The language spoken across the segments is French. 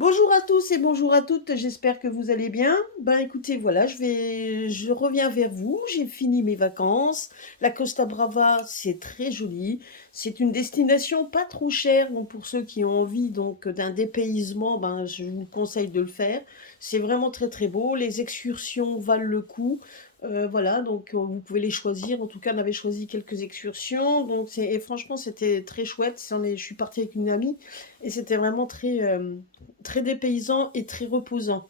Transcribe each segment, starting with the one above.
Bonjour à tous et bonjour à toutes, j'espère que vous allez bien. Ben écoutez, voilà, je reviens vers vous, j'ai fini mes vacances. La Costa Brava, c'est très joli. C'est une destination pas trop chère, donc pour ceux qui ont envie donc d'un dépaysement, ben je vous conseille de le faire. C'est vraiment très très beau, les excursions valent le coup. Voilà, donc vous pouvez les choisir. En tout cas, on avait choisi quelques excursions, donc et franchement, c'était très chouette. Je suis partie avec une amie et c'était vraiment très dépaysant et très reposant.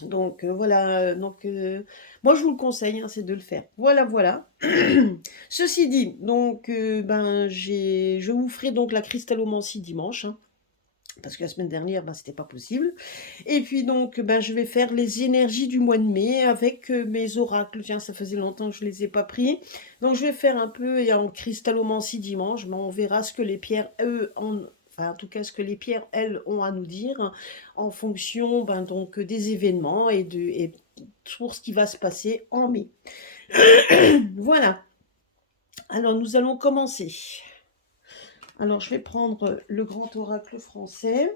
Donc voilà, moi je vous le conseille, hein, c'est de le faire. Voilà, voilà. Ceci dit, donc je vous ferai donc la cristallomancie dimanche, hein, parce que la semaine dernière, ben, c'était pas possible. Et puis donc, ben, je vais faire les énergies du mois de mai avec mes oracles. Tiens, ça faisait longtemps que je les ai pas pris. Donc je vais faire un peu et en cristallomancie dimanche, ben, on verra ce que les pierres, enfin en tout cas ce que les pierres, elles, ont à nous dire en fonction ben, donc, des événements et pour ce qui va se passer en mai. Voilà, alors nous allons commencer. Alors je vais prendre le grand oracle français.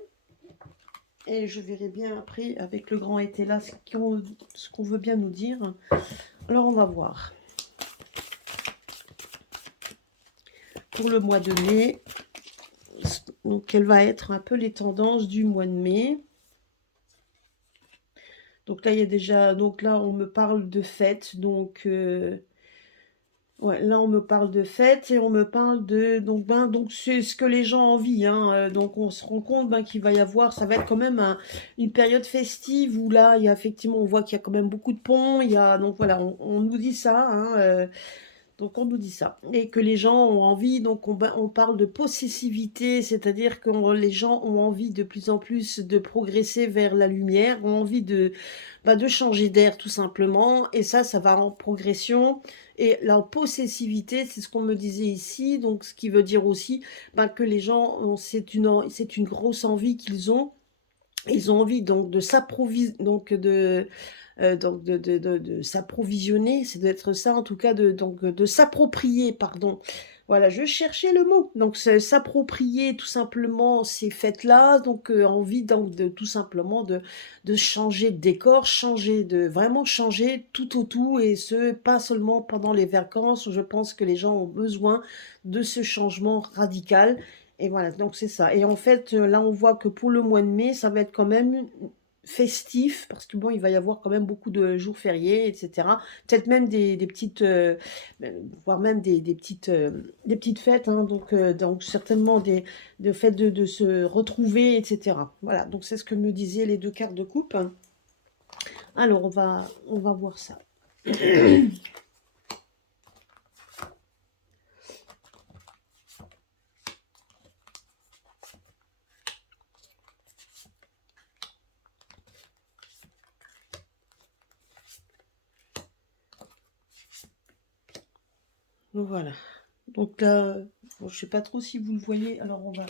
Et je verrai bien après, avec le grand été là, ce qu'on veut bien nous dire. Alors, on va voir. Pour le mois de mai, donc, quelles va être un peu les tendances du mois de mai. Donc là, il y a déjà... Donc là, on me parle de fêtes. Donc, ouais, là, on me parle de fêtes et on me parle de... Donc c'est ce que les gens envient, hein. Donc, on se rend compte qu'il va y avoir... Ça va être quand même une période festive où là, il y a effectivement... On voit qu'il y a quand même beaucoup de ponts. Il y a, donc voilà, on nous dit ça, hein, donc on nous dit ça. Et que les gens ont envie, donc on parle de possessivité, c'est-à-dire que les gens ont envie de plus en plus de progresser vers la lumière, ont envie de changer d'air tout simplement. Et ça va en progression. Et la possessivité, c'est ce qu'on me disait ici, donc ce qui veut dire aussi que les gens, c'est une grosse envie qu'ils ont. Ils ont envie donc de s'approvisionner, donc de s'approvisionner, c'est d'être ça en tout cas, de s'approprier, pardon. Voilà, je cherchais le mot. Donc s'approprier tout simplement ces fêtes-là, donc envie donc de tout simplement de changer de décor, vraiment changer tout au tout, et ce, pas seulement pendant les vacances. Je pense que les gens ont besoin de ce changement radical. Et voilà, donc c'est ça. Et en fait, là, on voit que pour le mois de mai, ça va être quand même festif, parce que bon, il va y avoir quand même beaucoup de jours fériés, etc. Peut-être même des petites, voire même des petites fêtes, hein, donc certainement des fêtes de se retrouver, etc. Voilà, donc c'est ce que me disaient les deux cartes de coupe. Alors, on va voir ça. Voilà. Donc là, bon, je sais pas trop si vous le voyez, alors on va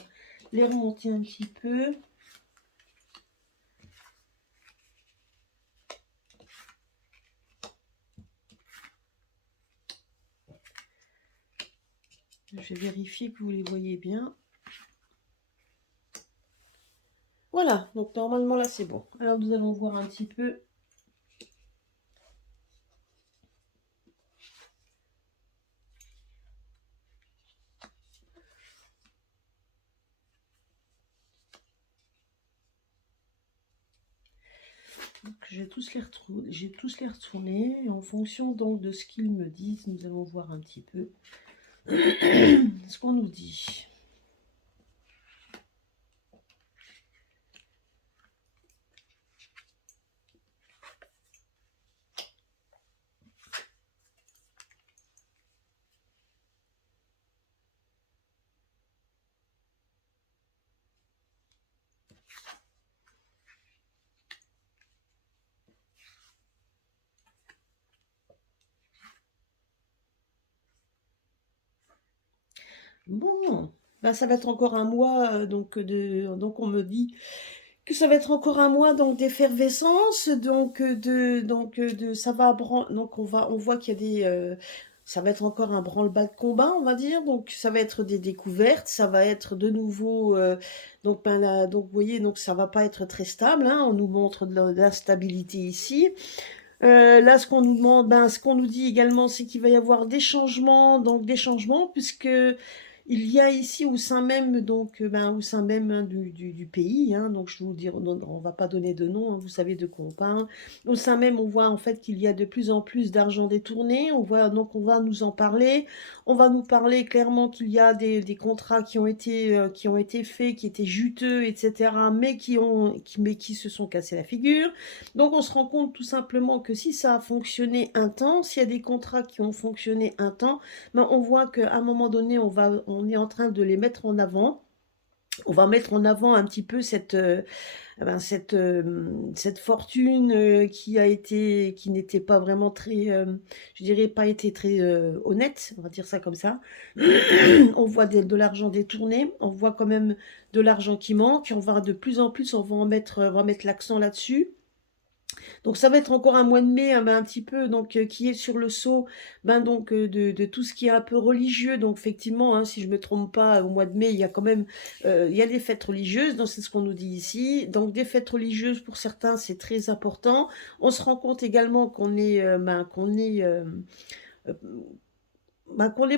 les remonter un petit peu. Je vais vérifier que vous les voyez bien. Voilà, donc normalement là c'est bon. Alors nous allons voir un petit peu. Donc j'ai tous les retournés. Et en fonction donc de ce qu'ils me disent, nous allons voir un petit peu ce qu'on nous dit. Bon, ça va être encore un mois, donc on me dit que ça va être encore un mois donc d'effervescence, donc ça va donc on voit qu'il y a ça va être encore un branle-bas de combat, on va dire. Donc, ça va être des découvertes, ça va être de nouveau. Donc, ben, donc, vous voyez, donc ça va pas être très stable, hein. On nous montre de l'instabilité ici. Là, ce qu'on nous demande, ben, ce qu'on nous dit également, c'est qu'il va y avoir des changements, donc des changements, puisque il y a ici au sein même, donc, ben, au sein même, hein, du pays, hein, donc je vais vous dire, on va pas donner de nom, hein, vous savez de quoi on parle. Au sein même, on voit en fait qu'il y a de plus en plus d'argent détourné. On voit donc, on va nous en parler. On va nous parler clairement qu'il y a des contrats qui ont été faits, qui étaient juteux, etc., mais qui se sont cassés la figure. Donc on se rend compte tout simplement que si ça a fonctionné un temps, s'il y a des contrats qui ont fonctionné un temps, ben on voit qu'à un moment donné, on est en train de les mettre en avant. On va mettre en avant un petit peu cette fortune qui n'était pas vraiment très, je dirais, pas été très honnête, on va dire ça comme ça. On voit de l'argent détourné, on voit quand même de l'argent qui manque, on va de plus en plus, on va mettre l'accent là-dessus. Donc ça va être encore un mois de mai, hein, ben, un petit peu, donc qui est sur le sceau, ben, donc de tout ce qui est un peu religieux. Donc effectivement, hein, si je me trompe pas, au mois de mai, il y a quand même il y a des fêtes religieuses, donc c'est ce qu'on nous dit ici. Donc des fêtes religieuses pour certains, c'est très important. On se rend compte également qu'on est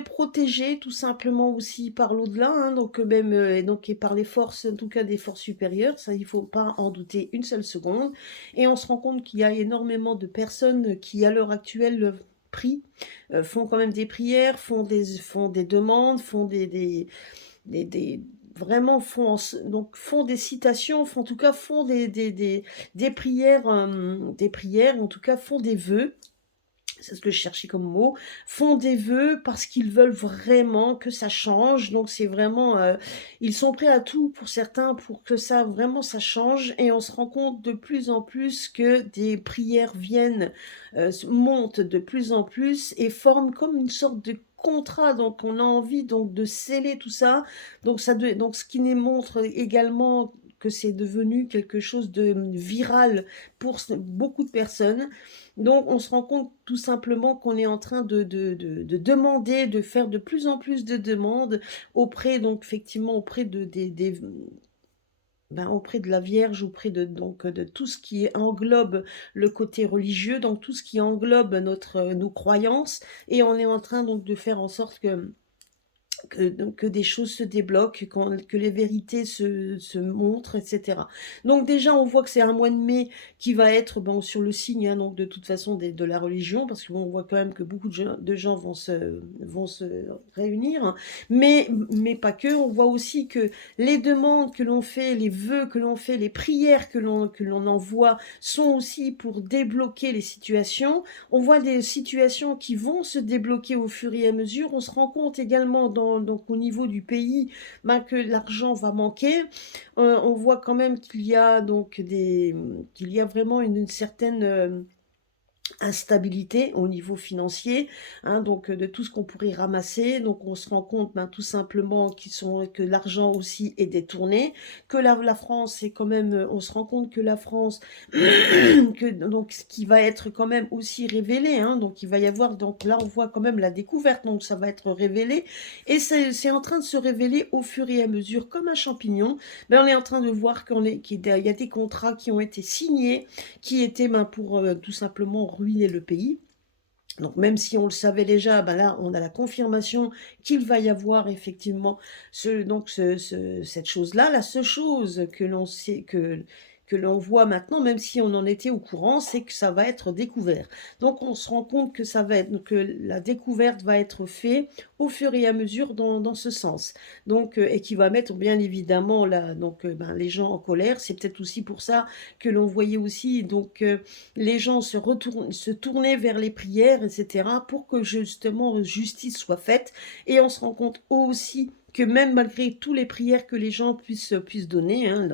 protégé tout simplement aussi par l'au-delà, hein, donc même et donc et par les forces, en tout cas des forces supérieures, ça il faut pas en douter une seule seconde. Et on se rend compte qu'il y a énormément de personnes qui à l'heure actuelle prient, font quand même des prières, font des demandes, font des vraiment donc font des citations, font en tout cas font des prières, en tout cas font des vœux, c'est ce que je cherchais comme mot, font des vœux parce qu'ils veulent vraiment que ça change. Donc c'est vraiment, ils sont prêts à tout pour certains pour que ça vraiment ça change. Et on se rend compte de plus en plus que des prières montent de plus en plus et forment comme une sorte de contrat. Donc on a envie donc de sceller tout ça. Donc donc ce qui nous montre également que c'est devenu quelque chose de viral pour beaucoup de personnes. Donc, on se rend compte tout simplement qu'on est en train de demander, de faire de plus en plus de demandes auprès, donc effectivement, auprès de la Vierge, auprès de tout ce qui englobe le côté religieux, donc tout ce qui englobe nos croyances, et on est en train donc de faire en sorte que des choses se débloquent, que les vérités se montrent, etc. Donc déjà, on voit que c'est un mois de mai qui va être bon, sur le signe, hein, donc de toute façon de la religion, parce qu'on voit quand même que beaucoup de gens vont se réunir, hein. Mais pas que, on voit aussi que les demandes que l'on fait, les vœux que l'on fait, les prières que l'on envoie sont aussi pour débloquer les situations. On voit des situations qui vont se débloquer au fur et à mesure. On se rend compte également donc au niveau du pays que l'argent va manquer. On voit quand même qu'il y a qu'il y a vraiment une certaine instabilité au niveau financier, hein, donc de tout ce qu'on pourrait ramasser. Donc on se rend compte tout simplement que l'argent aussi est détourné, que la France est quand même, on se rend compte que la France, donc ce qui va être quand même aussi révélé, hein, donc il va y avoir, donc là on voit quand même la découverte, donc ça va être révélé, et c'est en train de se révéler au fur et à mesure comme un champignon. On est en train de voir qu'il y a des contrats qui ont été signés, qui étaient pour tout simplement ruiner le pays. Donc même si on le savait déjà, là on a la confirmation qu'il va y avoir effectivement cette chose-là. La seule chose que l'on sait que l'on voit maintenant, même si on en était au courant, c'est que ça va être découvert. Donc on se rend compte que la découverte va être faite au fur et à mesure dans ce sens. Donc et qui va mettre bien évidemment les gens en colère. C'est peut-être aussi pour ça que l'on voyait aussi les gens se tourner vers les prières, etc., pour que justement justice soit faite. Et on se rend compte aussi que même malgré toutes les prières que les gens puissent donner, hein,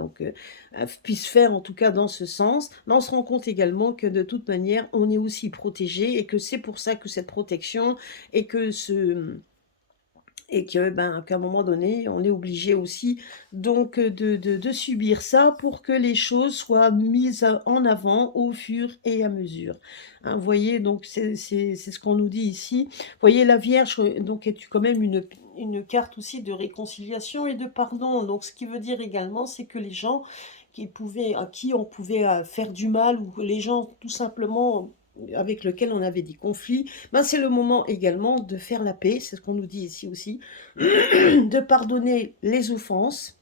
puissent faire en tout cas dans ce sens, on se rend compte également que de toute manière, on est aussi protégé et que c'est pour ça que cette protection et que et que, ben, qu'à un moment donné, on est obligé aussi donc de subir ça pour que les choses soient mises en avant au fur et à mesure. Hein, vous voyez, donc c'est ce qu'on nous dit ici. Vous voyez, la Vierge, donc est quand même une carte aussi de réconciliation et de pardon. Donc ce qui veut dire également, c'est que les gens à qui on pouvait faire du mal, ou que les gens tout simplement avec lesquels on avait des conflits, ben, c'est le moment également de faire la paix, c'est ce qu'on nous dit ici aussi, de pardonner les offenses,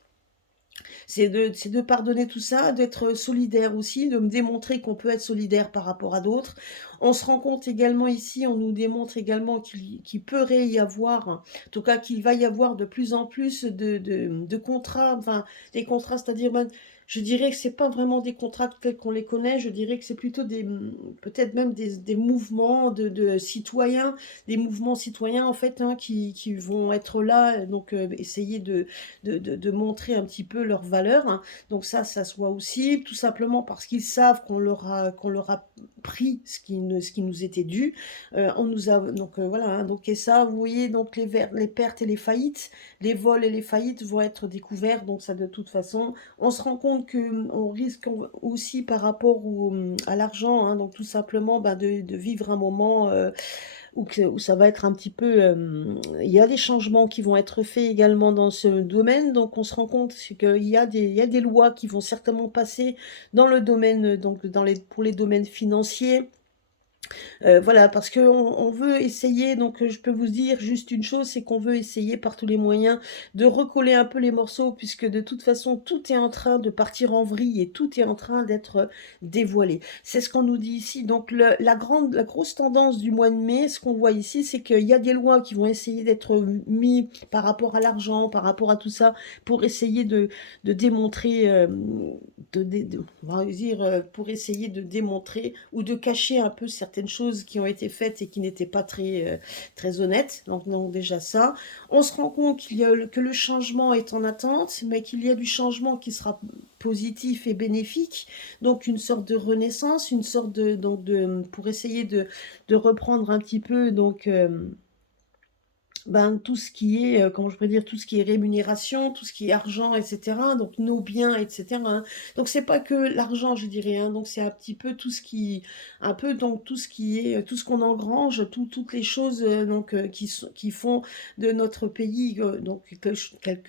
c'est de pardonner tout ça, d'être solidaire aussi, de me démontrer qu'on peut être solidaire par rapport à d'autres. On se rend compte également ici, on nous démontre également qu'il pourrait y avoir, en tout cas qu'il va y avoir de plus en plus de contrats, enfin des contrats, c'est-à-dire ben, je dirais que c'est pas vraiment des contrats tels qu'on les connaît, je dirais que c'est plutôt peut-être même des mouvements de citoyens, des mouvements citoyens en fait, hein, qui vont être là, donc essayer de montrer un petit peu leurs valeurs, hein. Donc ça se voit aussi, tout simplement parce qu'ils savent qu'on leur a pris ce qui nous était dû. On nous a donc voilà, hein, donc et ça, vous voyez, donc les pertes et les faillites, les vols et les faillites vont être découverts. Donc ça, de toute façon, on se rend compte que on risque aussi par rapport à l'argent, hein, donc tout simplement ben, de vivre un moment où ça va être un petit peu, il y a des changements qui vont être faits également dans ce domaine, donc on se rend compte qu'il y a il y a des lois qui vont certainement passer dans le domaine, donc pour les domaines financiers. Voilà, parce qu'on veut essayer, donc je peux vous dire juste une chose, c'est qu'on veut essayer par tous les moyens de recoller un peu les morceaux, puisque de toute façon, tout est en train de partir en vrille et tout est en train d'être dévoilé. C'est ce qu'on nous dit ici. Donc la grosse tendance du mois de mai, ce qu'on voit ici, c'est qu'il y a des lois qui vont essayer d'être mis par rapport à l'argent, par rapport à tout ça, pour essayer de démontrer, on va dire, pour essayer de démontrer ou de cacher un peu certaines choses qui ont été faites et qui n'étaient pas très honnêtes. Donc déjà ça. On se rend compte que le changement est en attente, mais qu'il y a du changement qui sera positif et bénéfique. Donc une sorte de renaissance, une sorte pour essayer de reprendre un petit peu, donc ben, tout ce qui est, comment je pourrais dire, tout ce qui est rémunération, tout ce qui est argent, etc. Donc nos biens, etc., hein. Donc c'est pas que l'argent, je dirais, hein. Donc c'est un petit peu un peu donc tout ce qui est, tout ce qu'on engrange, toutes les choses donc qui font de notre pays donc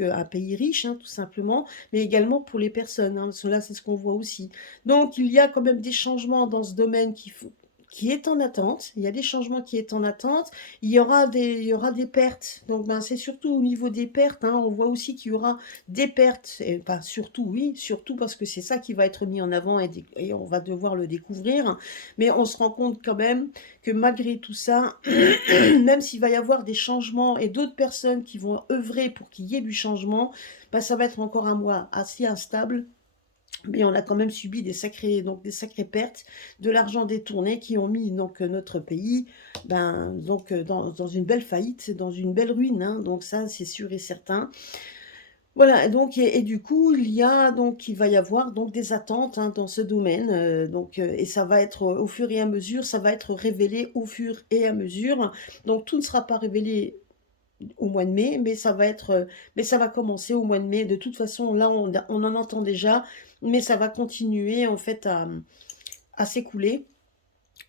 un pays riche, hein, tout simplement, mais également pour les personnes, hein. Cela, c'est ce qu'on voit aussi. Donc il y a quand même des changements dans ce domaine qui est en attente. Il y a des changements qui est en attente. Il y aura des pertes. Donc, ben, c'est surtout au niveau des pertes, hein. On voit aussi qu'il y aura des pertes. Et, pas surtout, oui, surtout parce que c'est ça qui va être mis en avant et on va devoir le découvrir. Mais on se rend compte quand même que malgré tout ça, même s'il va y avoir des changements et d'autres personnes qui vont œuvrer pour qu'il y ait du changement, ben, ça va être encore un mois assez instable. Mais on a quand même subi des sacrées pertes, de l'argent détourné qui ont mis donc notre pays ben, donc, dans une belle faillite, dans une belle ruine, hein. Donc ça, c'est sûr et certain. Voilà, donc et du coup, il va y avoir donc des attentes, hein, dans ce domaine, donc et ça va être au fur et à mesure, ça va être révélé au fur et à mesure. Donc tout ne sera pas révélé au mois de mai, mais ça va commencer au mois de mai. De toute façon, là, on en entend déjà, mais ça va continuer en fait à s'écouler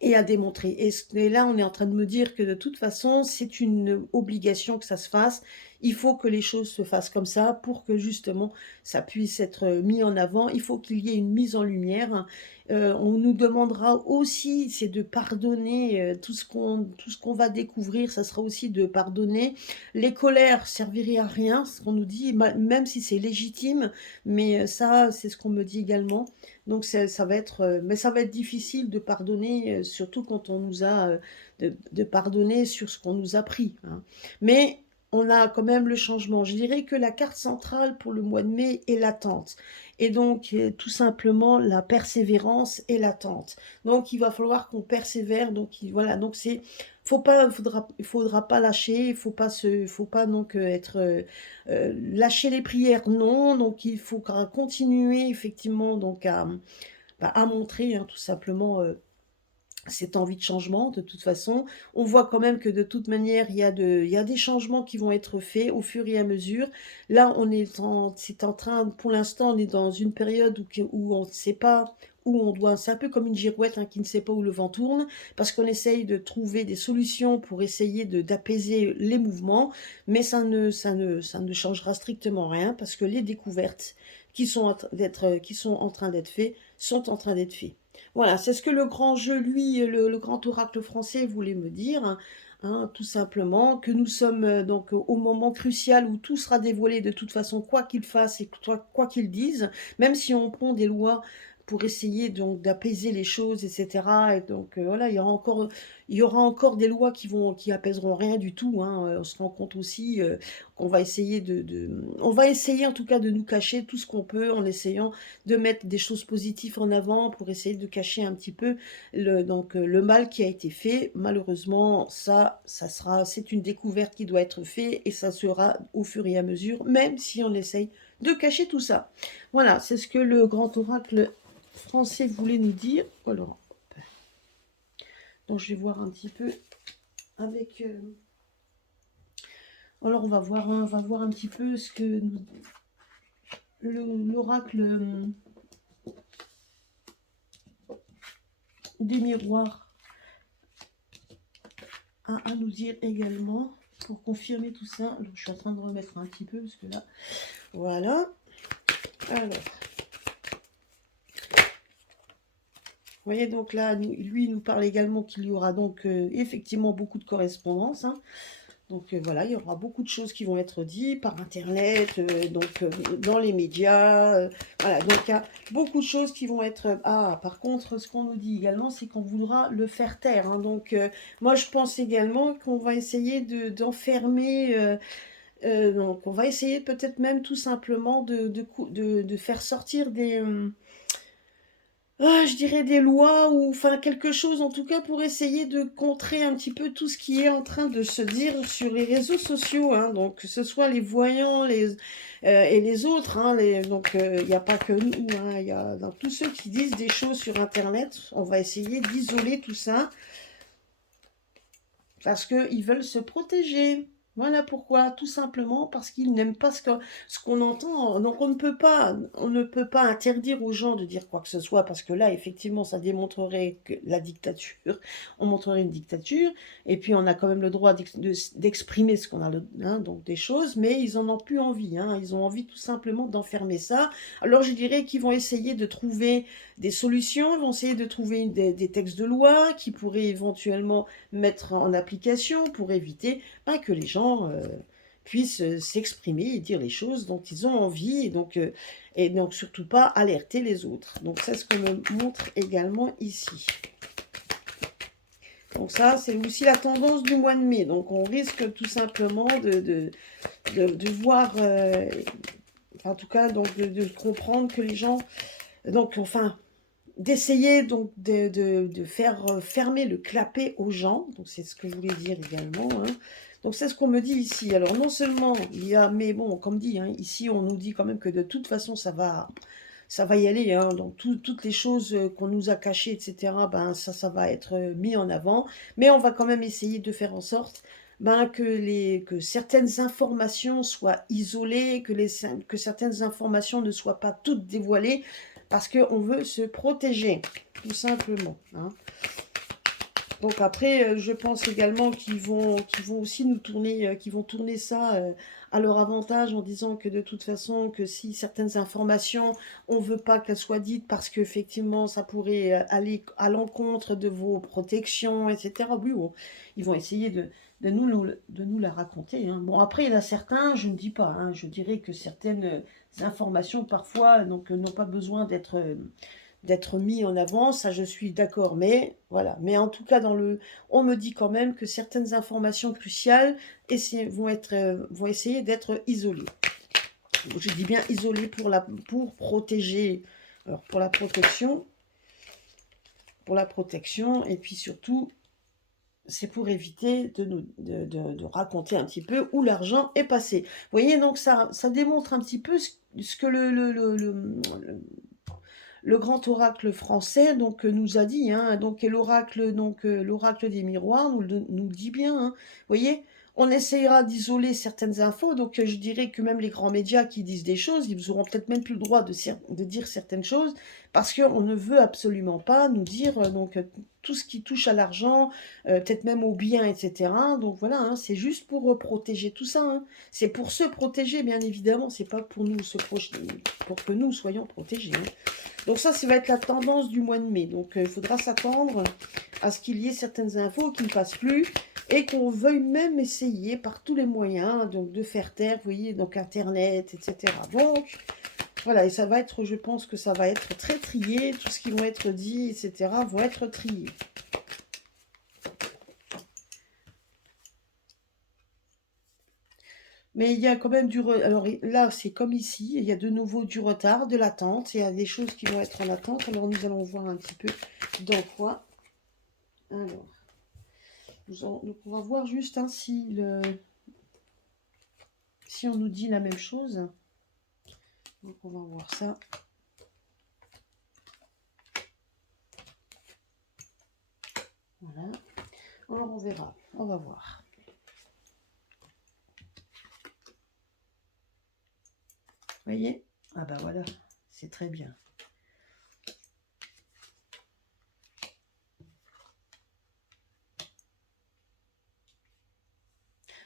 et à démontrer. Et là, on est en train de me dire que de toute façon, c'est une obligation que ça se fasse. Il faut que les choses se fassent comme ça pour que justement ça puisse être mis en avant. Il faut qu'il y ait une mise en lumière. On nous demandera aussi, c'est de pardonner tout ce qu'on va découvrir. Ça sera aussi de pardonner. Les colères serviraient à rien, ce qu'on nous dit, même si c'est légitime. Mais ça, c'est ce qu'on me dit également. Donc ça va être, mais ça va être difficile de pardonner, surtout quand on nous a, de pardonner sur ce qu'on nous a pris, hein. Mais on a quand même le changement. Je dirais que la carte centrale pour le mois de mai est l'attente. Et donc, tout simplement, la persévérance est l'attente. Donc, il va falloir qu'on persévère. Donc, voilà. Donc, il faudra pas lâcher. Faut pas donc être, lâcher les prières, non. Donc, il faut continuer effectivement donc à montrer, hein, tout simplement cette envie de changement de toute façon. On voit quand même que de toute manière, il y a des changements qui vont être faits au fur et à mesure. Là, c'est en train, pour l'instant, on est dans une période où on ne sait pas où on doit, c'est un peu comme une girouette hein, qui ne sait pas où le vent tourne, parce qu'on essaye de trouver des solutions pour essayer d'apaiser les mouvements, mais ça ne changera strictement rien, parce que les découvertes qui sont en train d'être faites sont en train d'être faites. Voilà, c'est ce que le grand jeu, lui, le grand oracle français voulait me dire, hein, tout simplement, que nous sommes donc au moment crucial où tout sera dévoilé de toute façon, quoi qu'il fasse et quoi qu'il dise, même si on prend des lois pour essayer donc d'apaiser les choses, etc. Et donc voilà, il y aura encore des lois qui apaiseront rien du tout. Hein. On se rend compte aussi qu'on va essayer on va essayer en tout cas de nous cacher tout ce qu'on peut en essayant de mettre des choses positives en avant pour essayer de cacher un petit peu le mal qui a été fait. Malheureusement, c'est une découverte qui doit être faite et ça sera au fur et à mesure, même si on essaye de cacher tout ça. Voilà, c'est ce que le grand oracle français voulait nous dire. Alors, donc je vais voir un petit peu avec... Alors on va voir un petit peu ce que l'oracle des miroirs à nous dire également pour confirmer tout ça. Alors, je suis en train de remettre un petit peu parce que là, voilà. Alors, vous voyez donc là, lui nous parle également qu'il y aura donc effectivement beaucoup de correspondances. Hein. Donc voilà, il y aura beaucoup de choses qui vont être dites par internet, dans les médias. Voilà, donc il y a beaucoup de choses qui vont être... Ah, par contre, ce qu'on nous dit également, c'est qu'on voudra le faire taire. Hein. Donc moi, je pense également qu'on va essayer d'enfermer... donc on va essayer peut-être même tout simplement de faire sortir des... je dirais des lois ou enfin quelque chose en tout cas pour essayer de contrer un petit peu tout ce qui est en train de se dire sur les réseaux sociaux, hein, donc que ce soit les voyants et les autres, hein, donc il n'y a pas que nous, hein, il y a donc, tous ceux qui disent des choses sur internet, on va essayer d'isoler tout ça parce qu'ils veulent se protéger. Voilà pourquoi, tout simplement parce qu'ils n'aiment pas ce qu'on entend. Donc on ne peut pas interdire aux gens de dire quoi que ce soit, parce que là, effectivement, ça démontrerait que la dictature, on montrerait une dictature, et puis on a quand même le droit d'exprimer ce qu'on a, hein, donc des choses, mais ils en ont plus envie. Hein, ils ont envie tout simplement d'enfermer ça. Alors je dirais qu'ils vont essayer de trouver des solutions, ils vont essayer de trouver des textes de loi qui pourraient éventuellement mettre en application pour éviter que les gens puissent s'exprimer et dire les choses dont ils ont envie et donc surtout pas alerter les autres. Donc c'est ce qu'on me montre également ici. Donc ça, c'est aussi la tendance du mois de mai. Donc on risque tout simplement de voir, en tout cas, donc de comprendre que les gens, donc enfin, d'essayer donc de faire fermer le clapet aux gens. Donc c'est ce que je voulais dire également. Hein. Donc c'est ce qu'on me dit ici. Alors non seulement il y a, mais bon, comme dit, hein, ici on nous dit quand même que de toute façon ça va y aller. Hein. Donc toutes les choses qu'on nous a cachées, etc., ben ça va être mis en avant. Mais on va quand même essayer de faire en sorte que certaines informations soient isolées, que certaines informations ne soient pas toutes dévoilées, parce qu'on veut se protéger, tout simplement. Hein. Donc après, je pense également qu'ils vont aussi nous tourner, qu'ils vont tourner ça à leur avantage en disant que de toute façon, que si certaines informations, on ne veut pas qu'elles soient dites parce qu'effectivement, ça pourrait aller à l'encontre de vos protections, etc. Oui, bon, ils vont essayer de nous la raconter. Hein. Bon, après, il y en a certains, je ne dis pas, hein, je dirais que certaines informations, parfois, donc n'ont pas besoin d'être mis en avant, ça je suis d'accord, mais voilà. Mais en tout cas, on me dit quand même que certaines informations cruciales vont essayer d'être isolées. Je dis bien isolées pour protéger, alors pour la protection, et puis surtout, c'est pour éviter de raconter un petit peu où l'argent est passé. Vous voyez, donc ça démontre un petit peu ce que le grand oracle français donc nous a dit, hein, donc et l'oracle l'oracle des miroirs nous le dit bien, hein. Vous voyez? On essayera d'isoler certaines infos, donc je dirais que même les grands médias qui disent des choses, ils auront peut-être même plus le droit de dire certaines choses, parce qu'on ne veut absolument pas nous dire tout ce qui touche à l'argent, peut-être même aux biens, etc. Donc voilà, hein, c'est juste pour protéger tout ça, hein. C'est pour se protéger, bien évidemment, c'est pas pour nous se projeter, pour que nous soyons protégés, hein. Donc ça va être la tendance du mois de mai. Donc il faudra s'attendre à ce qu'il y ait certaines infos qui ne passent plus et qu'on veuille même essayer par tous les moyens donc de faire taire, vous voyez, donc Internet, etc. Donc voilà, et ça va être, je pense que ça va être très trié, tout ce qui va être dit, etc. vont être triés. Mais il y a quand même alors là, c'est comme ici, il y a de nouveau du retard, de l'attente. Il y a des choses qui vont être en attente. Alors nous allons voir un petit peu dans quoi. Alors, donc on va voir juste hein, si on nous dit la même chose. Donc on va voir ça. Voilà. Alors on verra, on va voir. Vous voyez? Ah bah voilà, c'est très bien.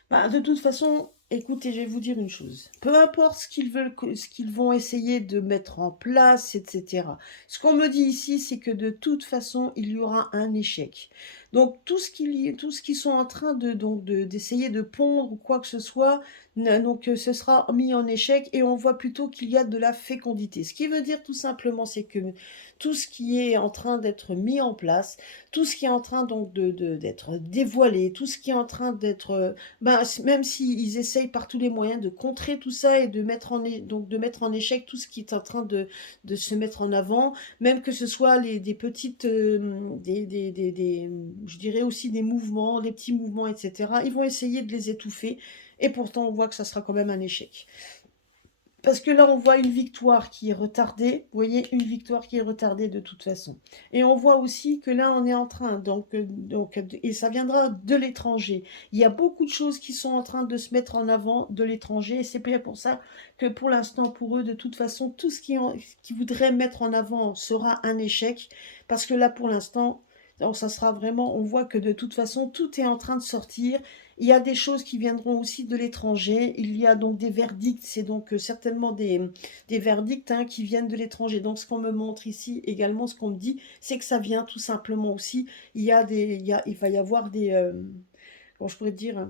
Bah, de toute façon, écoutez, je vais vous dire une chose. Peu importe ce qu'ils veulent, ce qu'ils vont essayer de mettre en place, etc. Ce qu'on me dit ici, c'est que de toute façon, il y aura un échec. Donc tout ce qu'ils sont en train d'essayer de pondre ou quoi que ce soit, ce sera mis en échec et on voit plutôt qu'il y a de la fécondité. Ce qui veut dire tout simplement, c'est que tout ce qui est en train d'être mis en place, tout ce qui est en train d'être dévoilé, tout ce qui est en train d'être ben, même s'ils essayent par tous les moyens de contrer tout ça et de mettre de mettre en échec tout ce qui est en train de se mettre en avant, même que ce soit des petites, je dirais aussi des mouvements, des petits mouvements, etc. Ils vont essayer de les étouffer et pourtant on voit que ça sera quand même un échec. Parce que là, on voit une victoire qui est retardée. Vous voyez, une victoire qui est retardée de toute façon. Et on voit aussi que là, on est en train, et ça viendra de l'étranger. Il y a beaucoup de choses qui sont en train de se mettre en avant de l'étranger. Et c'est pour ça que pour l'instant, pour eux, de toute façon, tout ce qui voudrait mettre en avant sera un échec. Parce que là, pour l'instant, donc ça sera vraiment, on voit que de toute façon, tout est en train de sortir. Il y a des choses qui viendront aussi de l'étranger. Il y a donc des verdicts, c'est donc certainement des verdicts hein, qui viennent de l'étranger. Donc ce qu'on me montre ici également, ce qu'on me dit, c'est que ça vient tout simplement aussi. Il va y avoir comment je pourrais dire,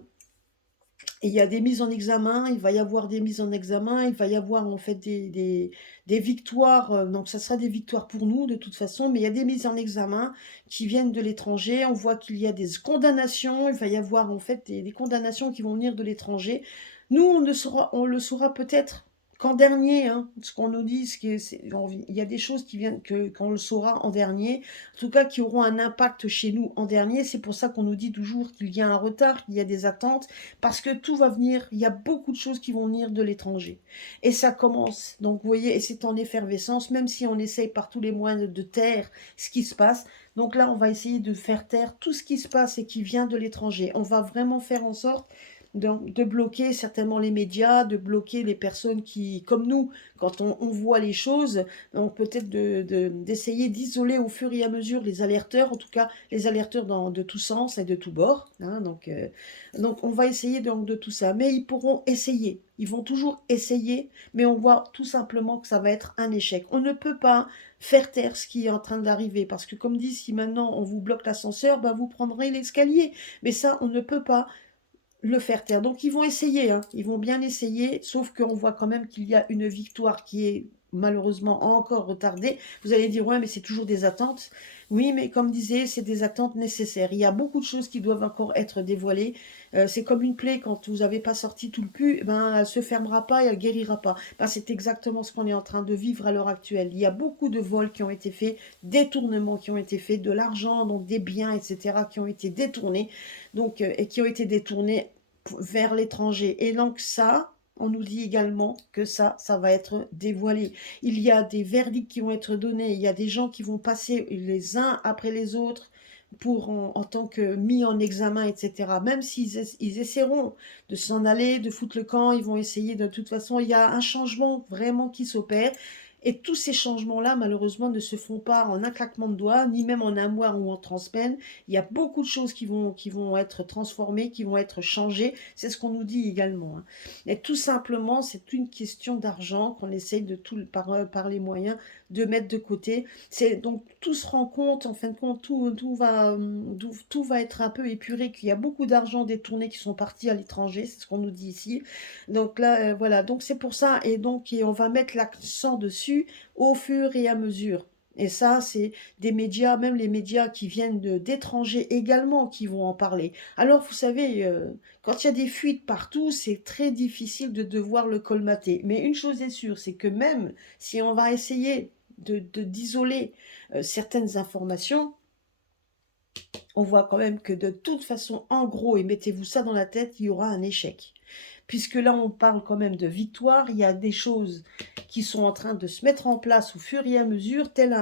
et il y a des mises en examen, il va y avoir des mises en examen, il va y avoir en fait des victoires, donc ça sera des victoires pour nous de toute façon, mais il y a des mises en examen qui viennent de l'étranger, on voit qu'il y a des condamnations, il va y avoir en fait des condamnations qui vont venir de l'étranger. Nous, on le saura peut-être qu'en dernier, hein, ce qu'on nous dit, il y a des choses qui viennent qu'on le saura en dernier, en tout cas qui auront un impact chez nous en dernier. C'est pour ça qu'on nous dit toujours qu'il y a un retard, qu'il y a des attentes, parce que tout va venir, il y a beaucoup de choses qui vont venir de l'étranger. Et ça commence, donc vous voyez, et c'est en effervescence, même si on essaye par tous les moyens de taire ce qui se passe. Donc là, on va essayer de faire taire tout ce qui se passe et qui vient de l'étranger. On va vraiment faire en sorte de bloquer certainement les médias, de bloquer les personnes qui, comme nous, quand on voit les choses, donc peut-être d'essayer d'isoler au fur et à mesure les alerteurs, en tout cas les alerteurs de tous sens et de tous bords, hein, donc on va essayer de tout ça, mais ils pourront essayer, ils vont toujours essayer, mais on voit tout simplement que ça va être un échec. On ne peut pas faire taire ce qui est en train d'arriver, parce que comme dit, si maintenant on vous bloque l'ascenseur, ben vous prendrez l'escalier, mais ça on ne peut pas le faire taire. Donc ils vont essayer, hein. Ils vont bien essayer, sauf qu'on voit quand même qu'il y a une victoire qui est malheureusement encore retardée. Vous allez dire, ouais, mais c'est toujours des attentes. Oui, mais comme disait, c'est des attentes nécessaires. Il y a beaucoup de choses qui doivent encore être dévoilées. C'est comme une plaie, quand vous n'avez pas sorti tout le pu, ben, elle ne se fermera pas et elle ne guérira pas. Ben, c'est exactement ce qu'on est en train de vivre à l'heure actuelle. Il y a beaucoup de vols qui ont été faits, détournements qui ont été faits, de l'argent, donc des biens, etc., qui ont été détournés, donc, et qui ont été détournés vers l'étranger. Et donc ça, on nous dit également que ça va être dévoilé. Il y a des verdicts qui vont être donnés, il y a des gens qui vont passer les uns après les autres pour en tant que mis en examen, etc. Même ils essaieront de s'en aller, de foutre le camp, ils vont essayer de toute façon, il y a un changement vraiment qui s'opère. Et tous ces changements-là, malheureusement, ne se font pas en un claquement de doigts, ni même en un mois ou en 30 semaines. Il y a beaucoup de choses qui vont être transformées, qui vont être changées. C'est ce qu'on nous dit également, hein. Et tout simplement, c'est une question d'argent qu'on essaye de par les moyens de mettre de côté. C'est donc tout se rend compte, en fin de compte, tout va être un peu épuré, qu'il y a beaucoup d'argent détourné qui sont partis à l'étranger, c'est ce qu'on nous dit ici. Donc là, voilà, donc c'est pour ça, et on va mettre l'accent dessus au fur et à mesure. Et ça, c'est des médias, même les médias qui viennent d'étrangers également, qui vont en parler. Alors, vous savez, quand il y a des fuites partout, c'est très difficile de devoir le colmater. Mais une chose est sûre, c'est que même si on va essayer d'isoler certaines informations, on voit quand même que de toute façon, en gros, et mettez-vous ça dans la tête, il y aura un échec. Puisque là, on parle quand même de victoire, il y a des choses qui sont en train de se mettre en place au fur et à mesure, telle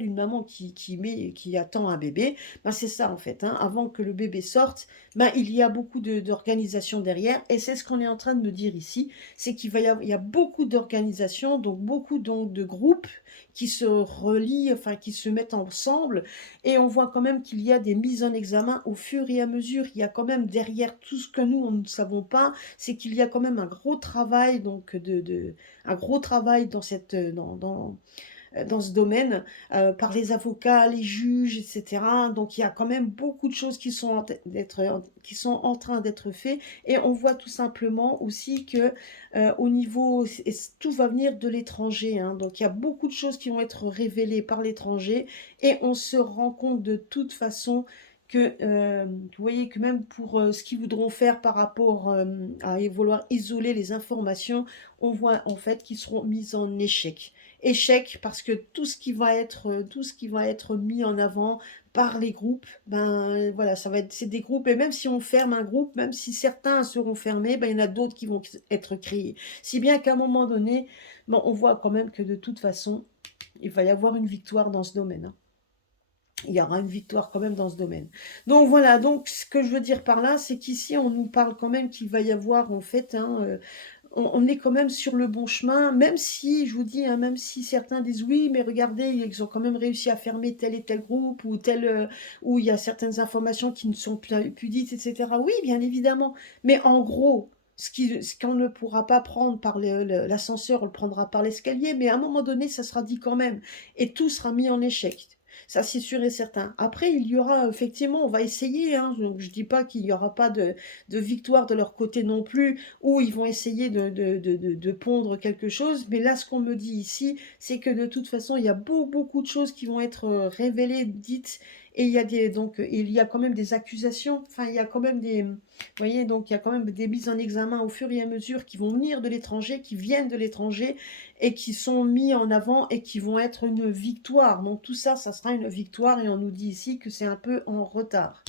une maman qui attend un bébé, ben c'est ça en fait, hein. Avant que le bébé sorte, ben il y a beaucoup d'organisations derrière, et c'est ce qu'on est en train de me dire ici, c'est il y a beaucoup d'organisations, donc beaucoup donc, de groupes qui se relient, enfin qui se mettent ensemble, et on voit quand même qu'il y a des mises en examen au fur et à mesure. Il y a quand même derrière tout ce que nous, on ne savons pas, c'est qu'il y a quand même un gros travail, donc un gros travail dans ce domaine, par les avocats, les juges, etc. Donc il y a quand même beaucoup de choses qui sont en train d'être faites, et on voit tout simplement aussi que au niveau, tout va venir de l'étranger, hein. Donc il y a beaucoup de choses qui vont être révélées par l'étranger, et on se rend compte de toute façon que, vous voyez, que même pour ce qu'ils voudront faire par rapport à vouloir isoler les informations, on voit en fait qu'ils seront mis en échec. Échec parce que tout ce qui va être mis en avant par les groupes, ben voilà, c'est des groupes, et même si on ferme un groupe, même si certains seront fermés, ben il y en a d'autres qui vont être créés. Si bien qu'à un moment donné, ben, on voit quand même que de toute façon, il va y avoir une victoire dans ce domaine, hein. Il y aura une victoire quand même dans ce domaine. Donc voilà, donc ce que je veux dire par là, c'est qu'ici, on nous parle quand même qu'il va y avoir, en fait, hein, on est quand même sur le bon chemin, même si, je vous dis, hein, même si certains disent oui, mais regardez, ils ont quand même réussi à fermer tel et tel groupe, ou où il y a certaines informations qui ne sont plus dites, etc. Oui, bien évidemment. Mais en gros, ce qu'on ne pourra pas prendre par l'ascenseur, on le prendra par l'escalier, mais à un moment donné, ça sera dit quand même. Et tout sera mis en échec. Ça, c'est sûr et certain. Après, il y aura, effectivement, on va essayer, hein, donc je dis pas qu'il n'y aura pas de victoire de leur côté non plus, où ils vont essayer de pondre quelque chose. Mais là, ce qu'on me dit ici, c'est que de toute façon, il y a beaucoup de choses qui vont être révélées, dites, et il y a quand même des accusations, enfin, il y a quand même vous voyez, donc il y a quand même des mises en examen au fur et à mesure qui vont venir de l'étranger, qui viennent de l'étranger, et qui sont mis en avant et qui vont être une victoire. Donc tout ça, ça sera une victoire, et on nous dit ici que c'est un peu en retard.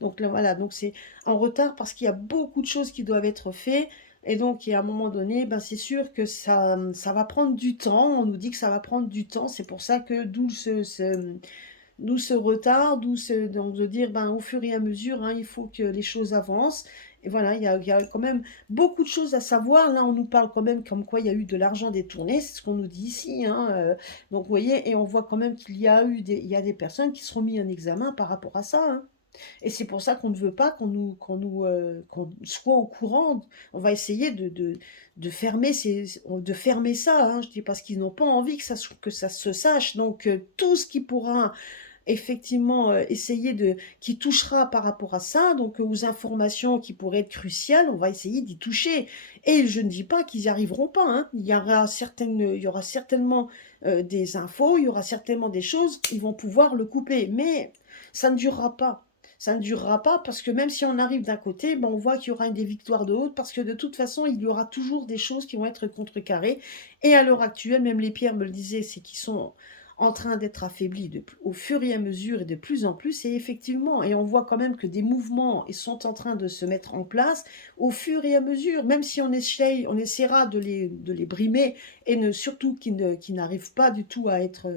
Donc là, voilà, donc c'est en retard parce qu'il y a beaucoup de choses qui doivent être faites. Et donc, à un moment donné, ben, c'est sûr que ça va prendre du temps. On nous dit que ça va prendre du temps. C'est pour ça que d'où ce retard, donc de dire, ben, au fur et à mesure, hein, il faut que les choses avancent. Et voilà, il y a quand même beaucoup de choses à savoir. Là, on nous parle quand même comme quoi il y a eu de l'argent détourné, c'est ce qu'on nous dit ici, hein. Donc, vous voyez, et on voit quand même il y a des personnes qui seront mises en examen par rapport à ça, hein. Et c'est pour ça qu'on ne veut pas qu'on soit au courant. On va essayer de fermer ça, hein. Je dis parce qu'ils n'ont pas envie que ça se sache. Donc, tout ce qui pourra effectivement essayer qui touchera par rapport à ça, donc aux informations qui pourraient être cruciales, on va essayer d'y toucher. Et je ne dis pas qu'ils n'y arriveront pas, hein. Il y aura certainement des infos, il y aura certainement des choses, ils vont pouvoir le couper, mais ça ne durera pas. Ça ne durera pas parce que même si on arrive d'un côté, ben on voit qu'il y aura des victoires de l'autre, parce que de toute façon, il y aura toujours des choses qui vont être contrecarrées. Et à l'heure actuelle, même les pierres me le disaient, c'est qu'ils sont en train d'être affaibli au fur et à mesure et de plus en plus. Et effectivement, et on voit quand même que des mouvements ils sont en train de se mettre en place au fur et à mesure, même si on essaiera de les brimer et surtout qu'ils n'arrivent pas du tout à être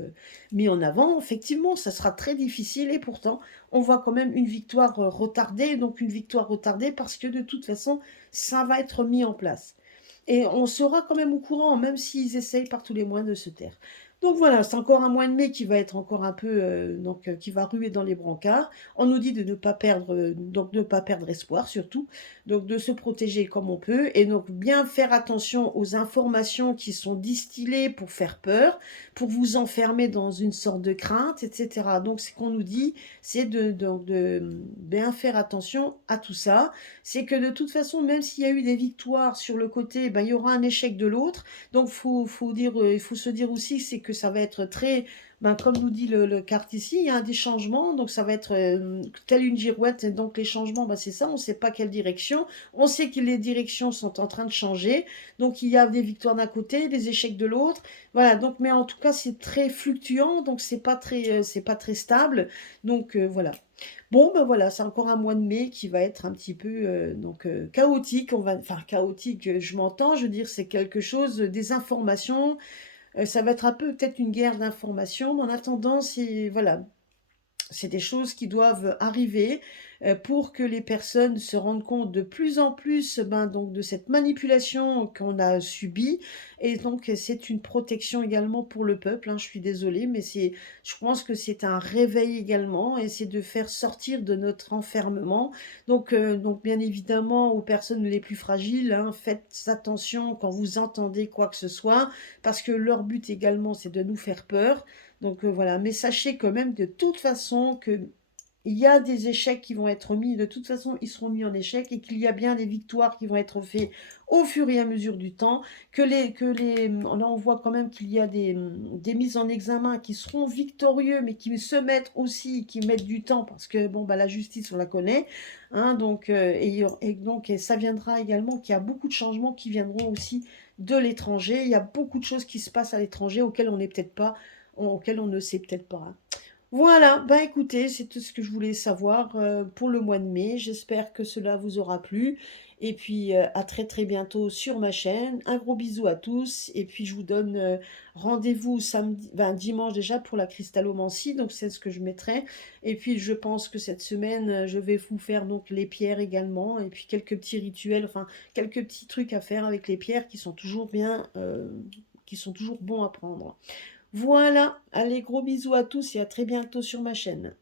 mis en avant. Effectivement, ça sera très difficile et pourtant, on voit quand même une victoire retardée, donc une victoire retardée parce que de toute façon, ça va être mis en place. Et on sera quand même au courant, même s'ils essayent par tous les moyens de se taire. Donc voilà, c'est encore un mois de mai qui va être encore un peu, qui va ruer dans les brancards. On nous dit de ne pas perdre, donc de ne pas perdre espoir surtout, donc de se protéger comme on peut, et donc bien faire attention aux informations qui sont distillées pour faire peur, pour vous enfermer dans une sorte de crainte, etc. Donc ce qu'on nous dit, c'est de bien faire attention à tout ça. C'est que de toute façon, même s'il y a eu des victoires sur le côté, ben, il y aura un échec de l'autre. Donc, il faut se dire aussi, c'est que ça va être très, ben, comme nous dit le carte ici, il y a des changements, donc ça va être telle une girouette. Et donc, les changements, ben, c'est ça, on ne sait pas quelle direction. On sait que les directions sont en train de changer. Donc, il y a des victoires d'un côté, des échecs de l'autre. Voilà, donc, mais en tout cas, c'est très fluctuant, donc c'est pas très stable. Donc, voilà. Bon, ben voilà, c'est encore un mois de mai qui va être un petit peu chaotique. Enfin, chaotique, je m'entends, je veux dire, c'est quelque chose, des informations. Ça va être un peu peut-être une guerre d'informations, mais en attendant, voilà, c'est des choses qui doivent arriver pour que les personnes se rendent compte de plus en plus ben, donc, de cette manipulation qu'on a subie. Et donc, c'est une protection également pour le peuple, hein. Je suis désolée, mais je pense que c'est un réveil également et c'est de faire sortir de notre enfermement. Donc bien évidemment, aux personnes les plus fragiles, hein, faites attention quand vous entendez quoi que ce soit, parce que leur but également, c'est de nous faire peur. Donc voilà, mais sachez quand même de toute façon que il y a des échecs qui vont être mis, de toute façon ils seront mis en échec et qu'il y a bien des victoires qui vont être faites au fur et à mesure du temps, là on voit quand même qu'il y a des mises en examen qui seront victorieux mais qui se mettent aussi, qui mettent du temps parce que bon bah la justice on la connaît, hein, donc et ça viendra également qu'il y a beaucoup de changements qui viendront aussi de l'étranger, il y a beaucoup de choses qui se passent à l'étranger auxquelles on n'est peut-être pas auquel on ne sait peut-être pas, hein. Voilà, bah écoutez, c'est tout ce que je voulais savoir pour le mois de mai. J'espère que cela vous aura plu. Et puis à très très bientôt sur ma chaîne. Un gros bisou à tous. Et puis je vous donne rendez-vous samedi, ben, dimanche déjà pour la cristallomancie. Donc c'est ce que je mettrai. Et puis je pense que cette semaine, je vais vous faire donc les pierres également. Et puis quelques petits rituels, enfin quelques petits trucs à faire avec les pierres qui sont toujours bien, qui sont toujours bons à prendre. Voilà, allez, gros bisous à tous et à très bientôt sur ma chaîne.